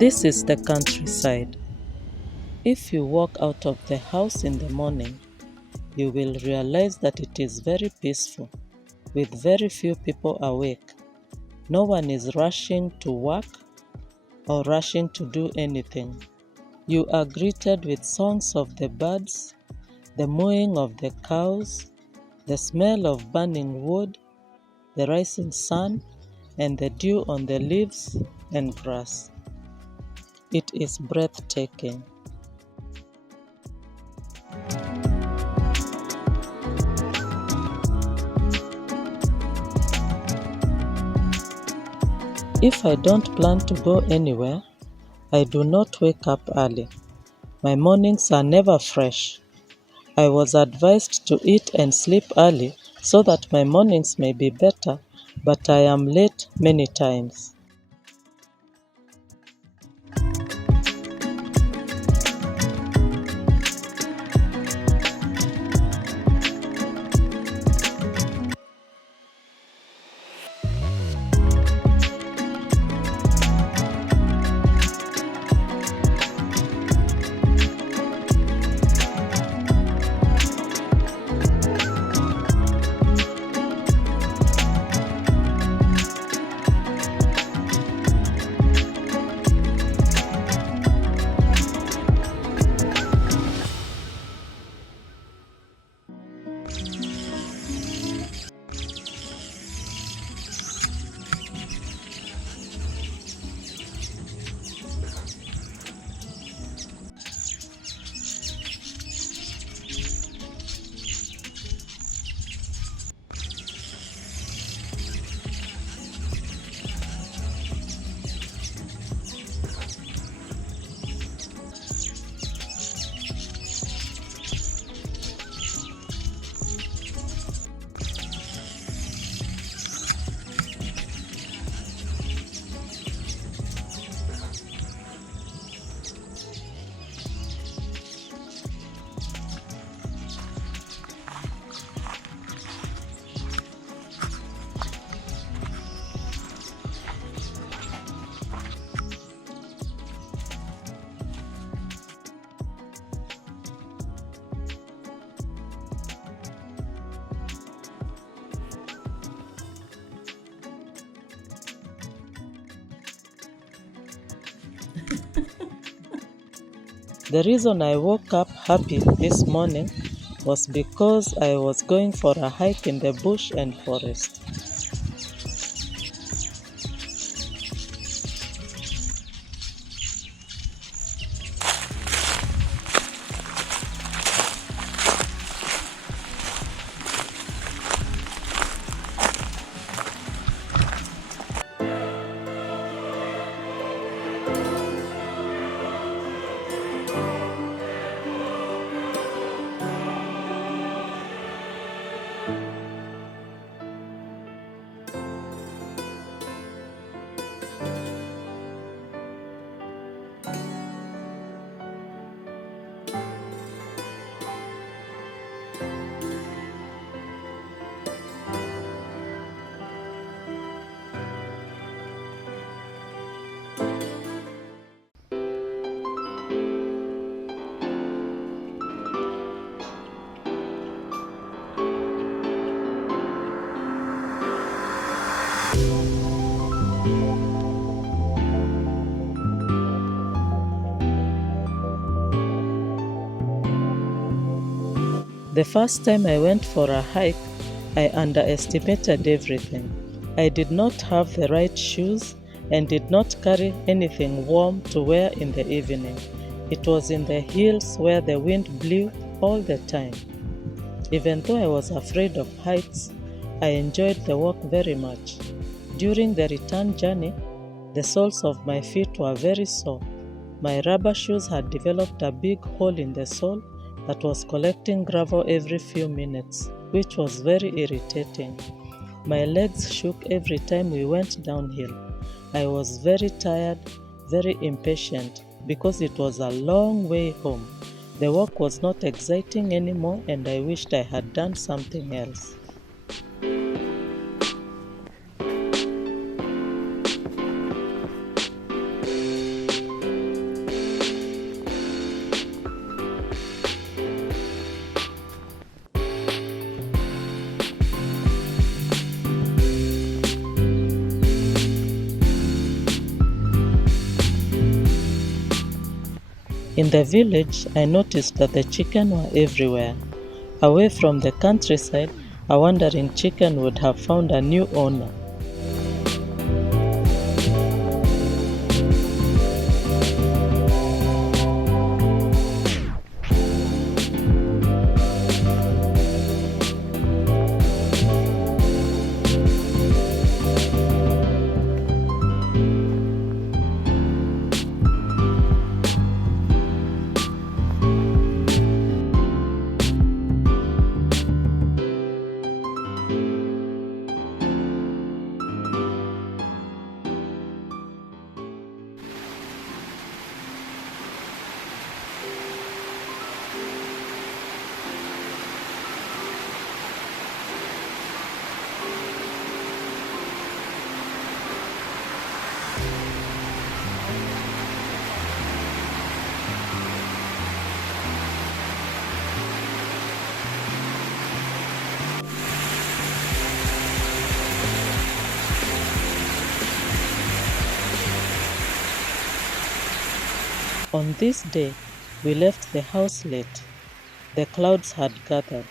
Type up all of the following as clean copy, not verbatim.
This is the countryside. If you walk out of the house in the morning, you will realize that it is very peaceful, with very few people awake. No one is rushing to work or rushing to do anything. You are greeted with songs of the birds, the mooing of the cows, the smell of burning wood, the rising sun, and the dew on the leaves and grass. It is breathtaking. If I don't plan to go anywhere, I do not wake up early. My mornings are never fresh. I was advised to eat and sleep early so that my mornings may be better, but I am late many times. The reason I woke up happy this morning was because I was going for a hike in the bush and forest. The first time I went for a hike, I underestimated everything. I did not have the right shoes and did not carry anything warm to wear in the evening. It was in the hills where the wind blew all the time. Even though I was afraid of heights, I enjoyed the walk very much. During the return journey, the soles of my feet were very sore. My rubber shoes had developed a big hole in the sole that was collecting gravel every few minutes, which was very irritating. My legs shook every time we went downhill. I was very tired, very impatient, because it was a long way home. The walk was not exciting anymore, and I wished I had done something else. In the village, I noticed that the chicken were everywhere. Away from the countryside, a wandering chicken would have found a new owner. On this day, we left the house late. The clouds had gathered.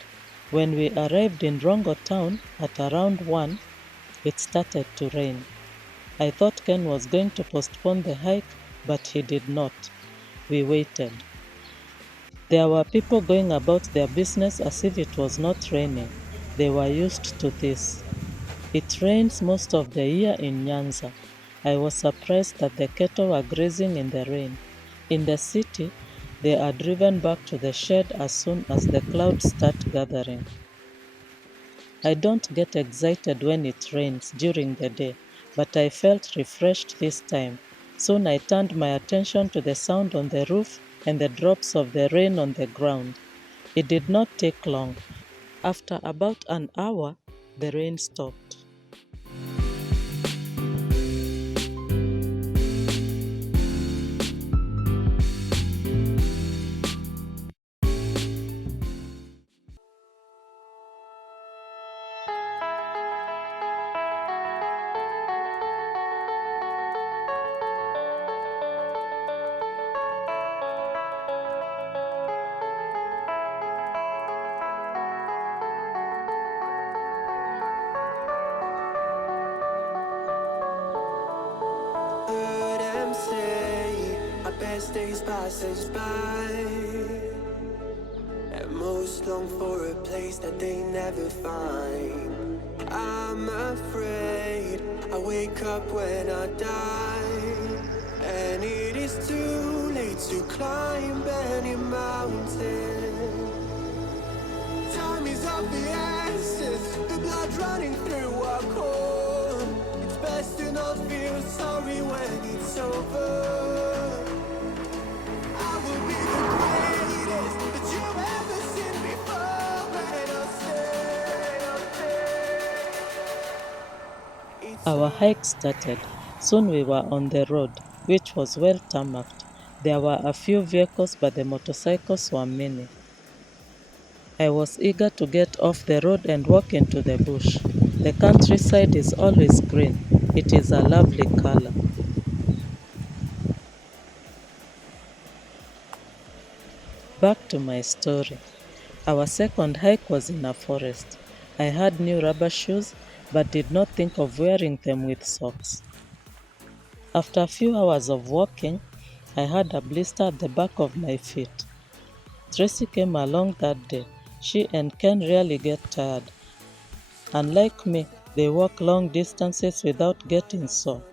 When we arrived in Rongo town at around 1, it started to rain. I thought Ken was going to postpone the hike, but he did not. We waited. There were people going about their business as if it was not raining. They were used to this. It rains most of the year in Nyanza. I was surprised that the cattle were grazing in the rain. In the city, they are driven back to the shed as soon as the clouds start gathering. I don't get excited when it rains during the day, but I felt refreshed this time. Soon I turned my attention to the sound on the roof and the drops of the rain on the ground. It did not take long. After about an hour, the rain stopped. Best days passes by, and most long for a place that they never find. I'm afraid I wake up when I die, and it is too late to climb any mountain. Time is of the essence, the blood running through our core. It's best to not feel sorry when it's over. Our hike started. Soon we were on the road, which was well tarmacked. There were a few vehicles, but the motorcycles were many. I was eager to get off the road and walk into the bush. The countryside is always green. It is a lovely color. Back to my story. Our second hike was in a forest. I had new rubber shoes, but did not think of wearing them with socks. After a few hours of walking, I had a blister at the back of my feet. Tracy came along that day. She and Ken rarely get tired. Unlike me, they walk long distances without getting sore.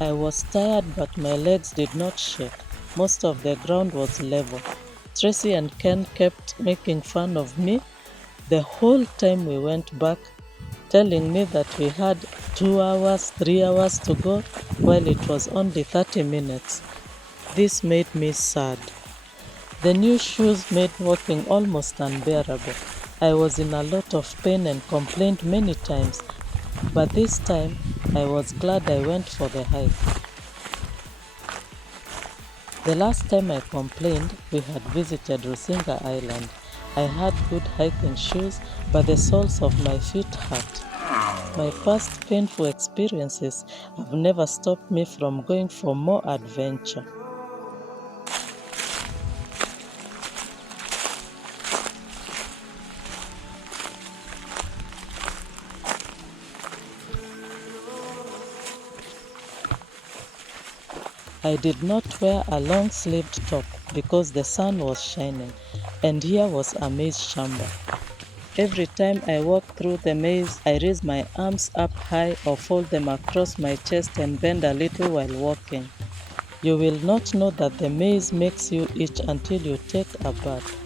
I was tired, but my legs did not shake. most of the ground was level. Tracy and Ken kept making fun of me the whole time we went back, telling me that we had 2 hours, 3 hours to go, while it was only 30 minutes. This made me sad. The new shoes made walking almost unbearable. I was in a lot of pain and complained many times, but this time I was glad I went for the hike. The last time I complained, we had visited Rusinga Island. I had good hiking shoes, but the soles of my feet hurt. My past painful experiences have never stopped me from going for more adventure. I did not wear a long-sleeved top because the sun was shining, and here was a maze chamber. Every time I walk through the maze, I raise my arms up high or fold them across my chest and bend a little while walking. You will not know that the maze makes you itch until you take a bath.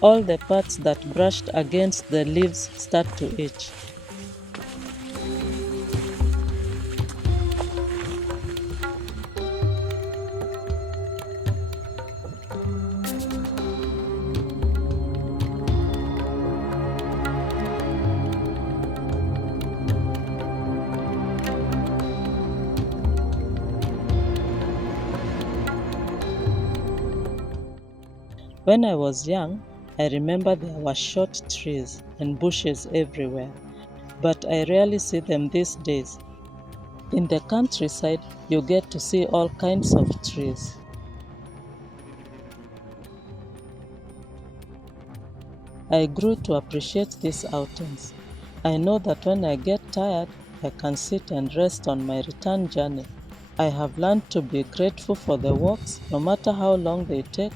All the parts that brushed against the leaves start to itch. When I was young, I remember there were short trees and bushes everywhere, but I rarely see them these days. In the countryside, you get to see all kinds of trees. I grew to appreciate these outings. I know that when I get tired, I can sit and rest on my return journey. I have learned to be grateful for the walks, no matter how long they take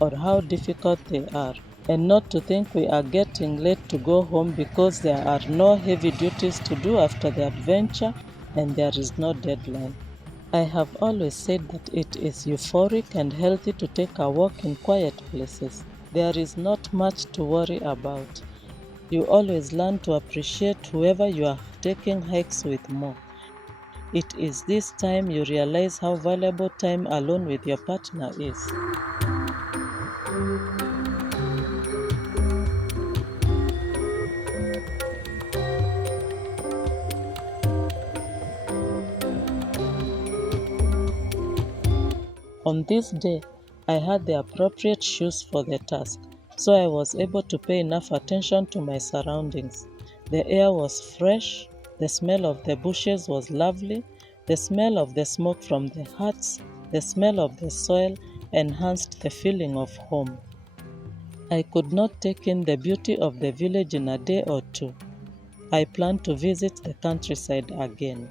or how difficult they are, and not to think we are getting late to go home because there are no heavy duties to do after the adventure and there is no deadline. I have always said that it is euphoric and healthy to take a walk in quiet places. There is not much to worry about. You always learn to appreciate whoever you are taking hikes with more. It is this time you realize how valuable time alone with your partner is. On this day, I had the appropriate shoes for the task, so I was able to pay enough attention to my surroundings. The air was fresh, the smell of the bushes was lovely, the smell of the smoke from the huts, the smell of the soil enhanced the feeling of home. I could not take in the beauty of the village in a day or two. I plan to visit the countryside again.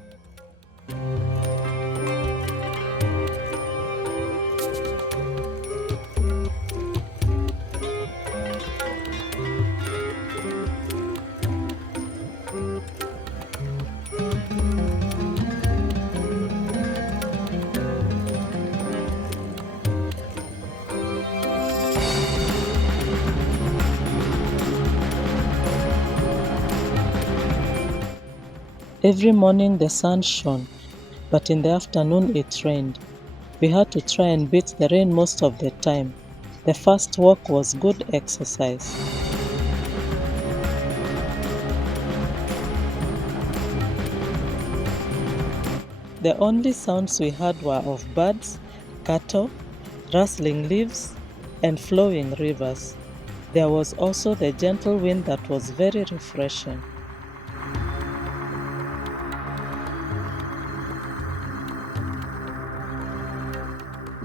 Every morning the sun shone, but in the afternoon it rained. We had to try and beat the rain most of the time. The first walk was good exercise. The only sounds we heard were of birds, cattle, rustling leaves, and flowing rivers. There was also the gentle wind that was very refreshing.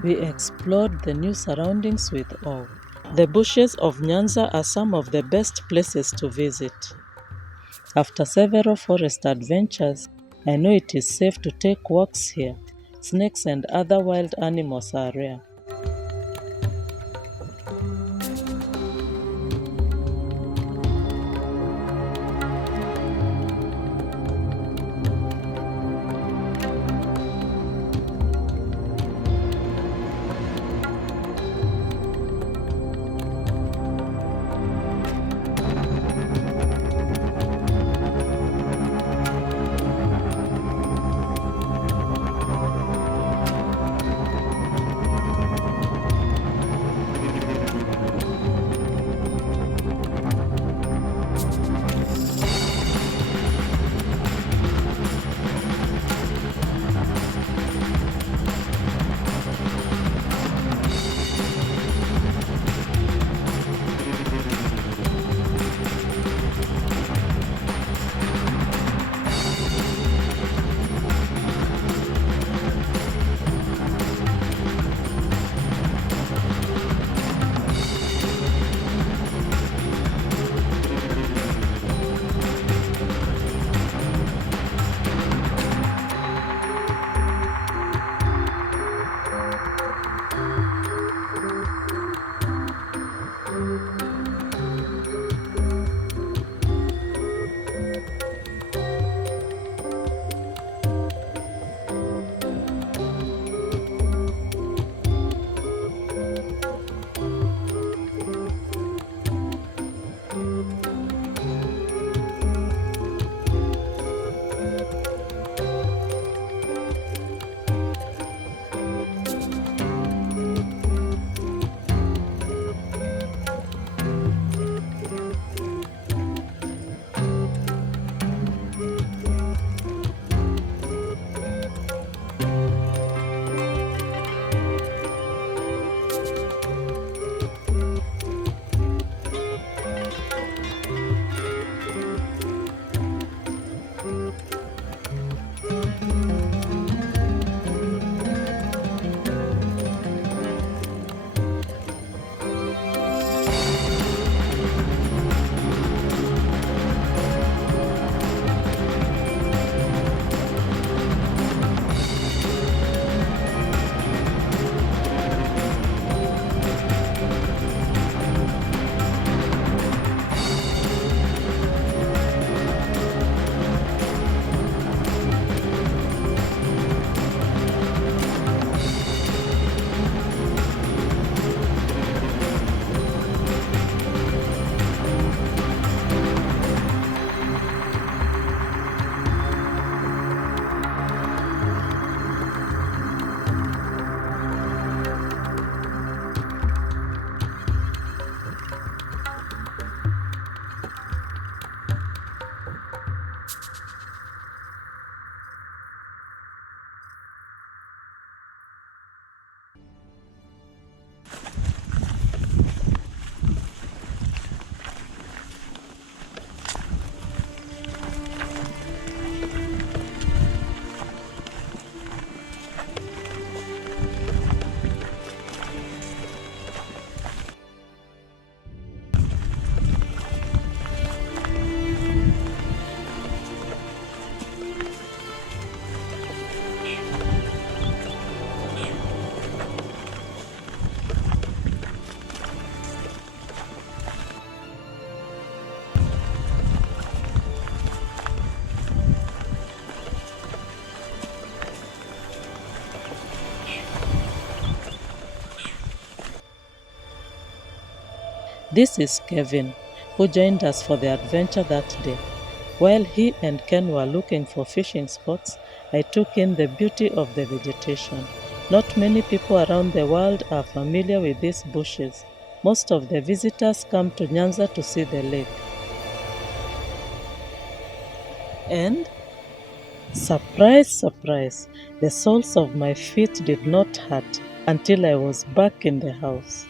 We explored the new surroundings with awe. The bushes of Nyanza are some of the best places to visit. After several forest adventures, I know it is safe to take walks here. Snakes and other wild animals are rare. This is Kevin, who joined us for the adventure that day. While he and Ken were looking for fishing spots, I took in the beauty of the vegetation. Not many people around the world are familiar with these bushes. Most of the visitors come to Nyanza to see the lake. And surprise, surprise, the soles of my feet did not hurt until I was back in the house.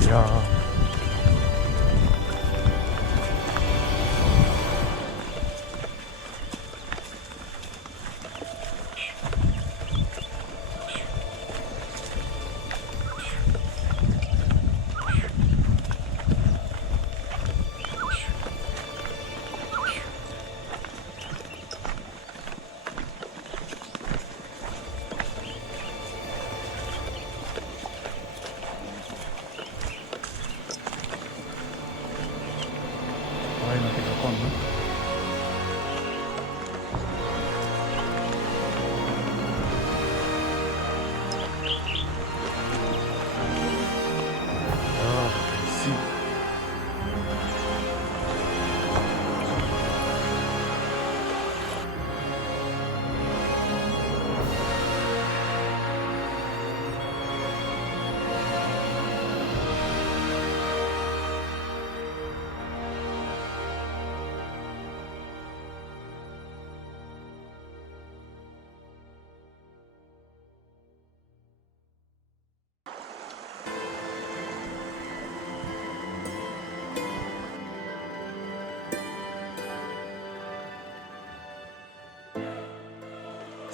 Yeah. Ay, napiga ko, no? Ah, I see.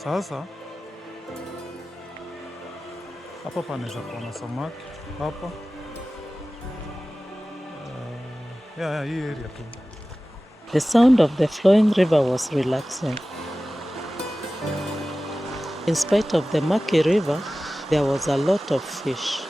Sasa hapa panaweza kuwa na samaki hapa. Hii area tu. The sound of the flowing river was relaxing. In spite of the murky river, there was a lot of fish.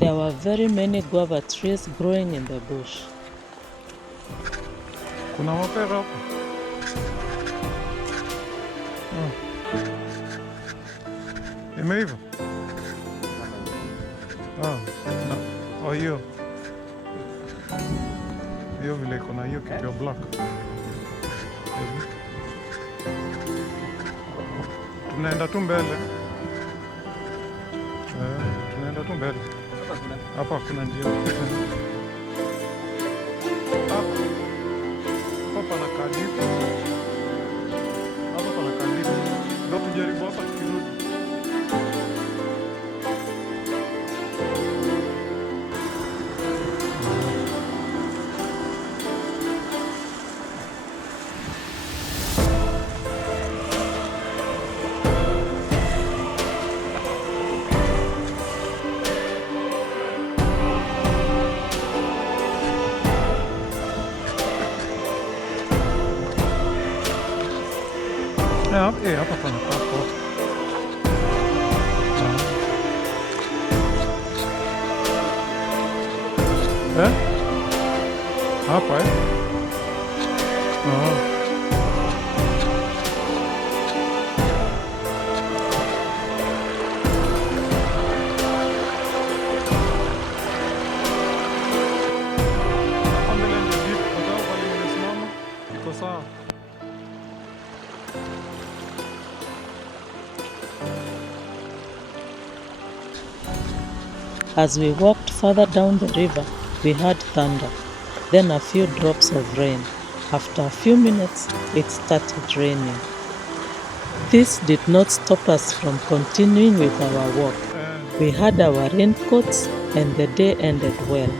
There were very many guava trees growing in the bush. Kuna mapera hapa. Imeiva? Hiyo vile iko na hiyo kitu ya black. Tunaenda tu mbele. Tunaenda tu mbele. Hapa kuna njia. Hapa pana kadifu. Hapa pana kadifu. Ndio tujaribu hapa tukirudi. Hapa pana kapo. Hapa hapa mbele ndio deep, kwa sababu pale nimesimama iko sawa. As we walked further down the river, we heard thunder, then a few drops of rain. After a few minutes, it started raining. This did not stop us from continuing with our walk. We had our raincoats and the day ended well.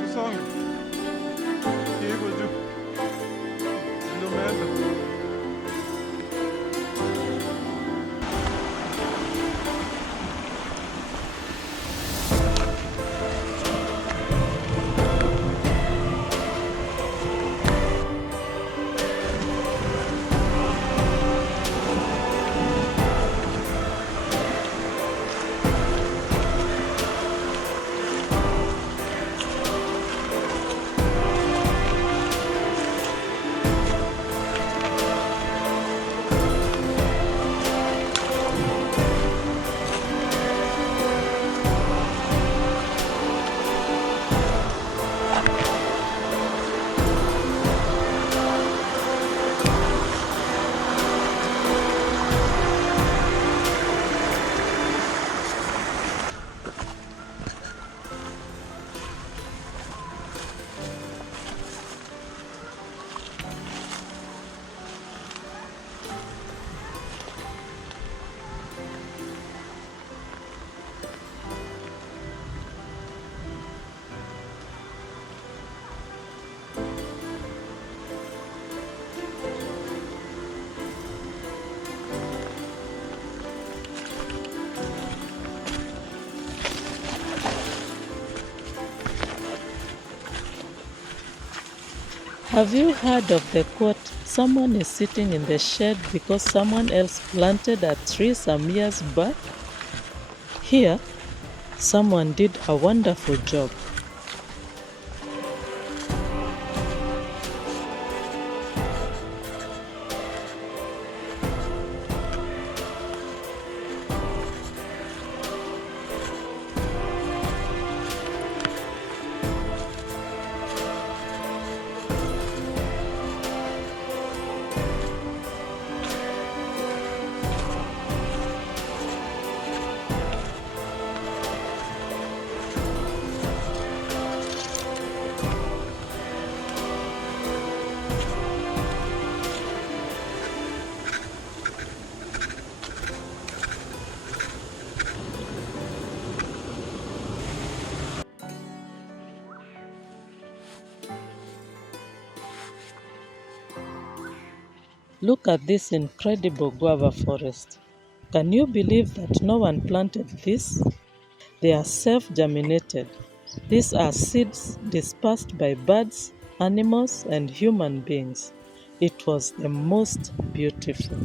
Tusonge. Hivyo juu. Ndio umeenda. Have you heard of the quote, someone is sitting in the shade because someone else planted a tree some years back? Here, someone did a wonderful job. Look at this incredible guava forest. Can you believe that no one planted this? They are self-germinated. These are seeds dispersed by birds, animals, and human beings. It was the most beautiful.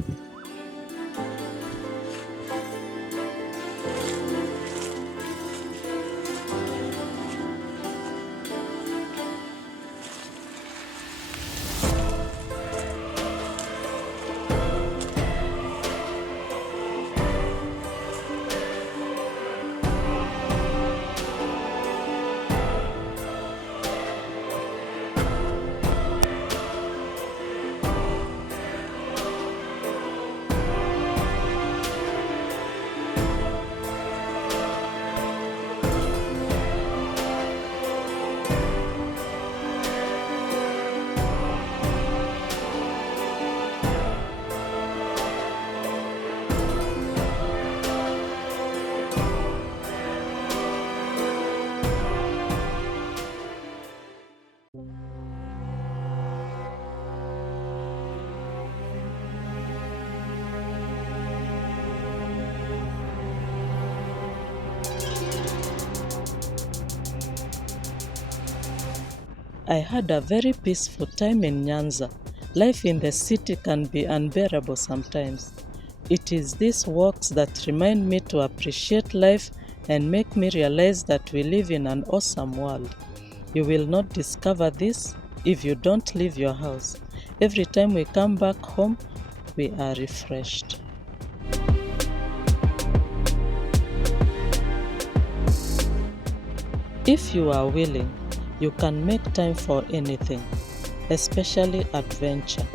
I had a very peaceful time in Nyanza. Life in the city can be unbearable sometimes. It is these walks that remind me to appreciate life and make me realize that we live in an awesome world. You will not discover this if you don't leave your house. Every time we come back home, we are refreshed. If you are willing, you can make time for anything, especially adventure.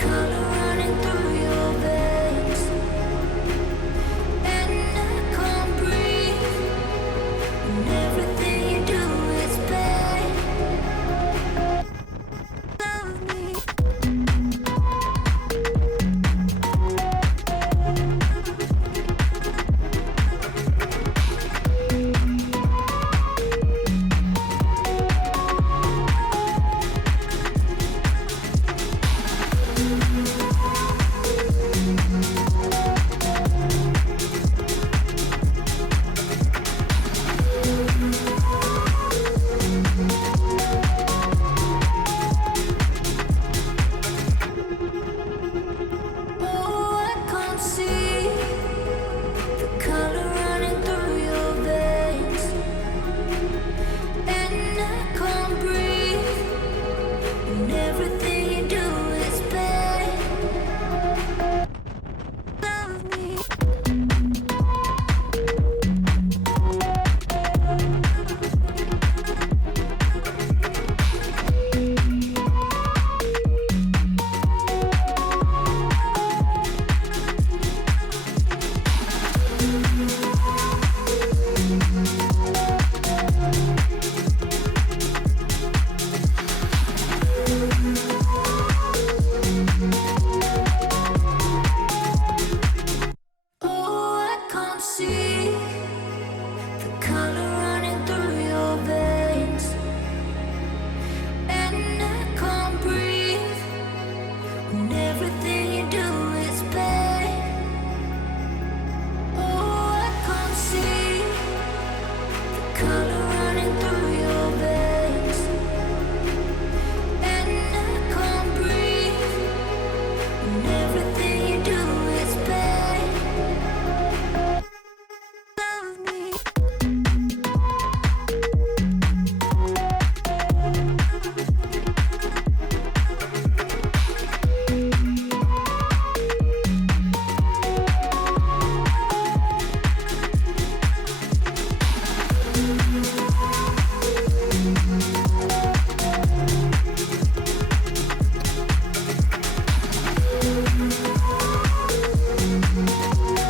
Color